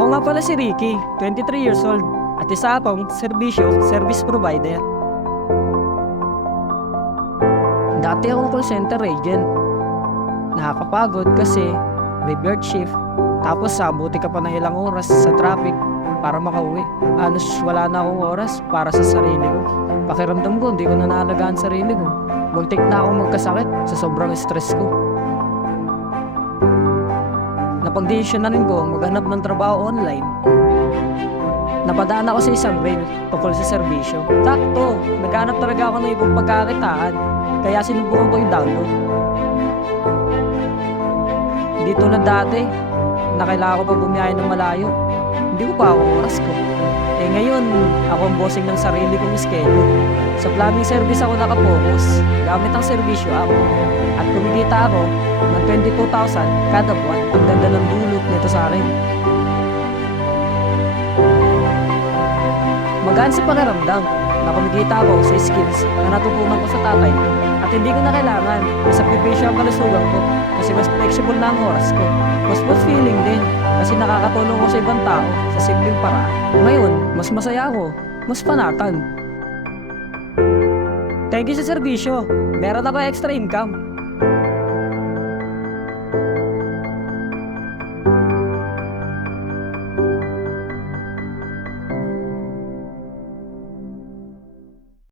Ako nga pala si Ricky, 23 years old, at isa akong serbisyo service provider. Dati akong call center agent. Nakakapagod kasi graveyard shift. Tapos sabuti ka pa ng ilang oras sa traffic para makauwi. Anos wala na akong oras para sa sarili ko. Pakiramdam ko, hindi ko na naalagaan sarili ko. Muntik na akong magkasakit sa sobrang stress ko. Napag-desisyon na rin ko maghanap ng trabaho online. Napadaan ako sa isang rail tungkol sa serbisyo. Sakto, naghanap talaga ako ng ibang pagkakitaan. Kaya sinubukan ko yung download. Hindi tulad dati, na kailangan ko pa bumiyahe ng malayo. Hindi ko pa ako oras ko. Eh ngayon, ako ang bossing ng sarili kong schedule. Sa plumbing service ako nakapokus, gamit ang servisyo app. At kumikita ako ng 22,000 kada buwan. Ang ganda ng dulot nito sa akin. Magaan sa pakiramdam na kumikita ako sa skills na natutunan ko sa tatay. At hindi ko na kailangan isakripisyo ang kalusugan ko kasi mas flexible na ang oras ko. Mas fulfilling din kasi nakakatulong ko sa ibang tao sa simpleng paraan. Ngayon, mas masaya ako, mas panatan. Thank you sa serbisyo. Meron ako extra income.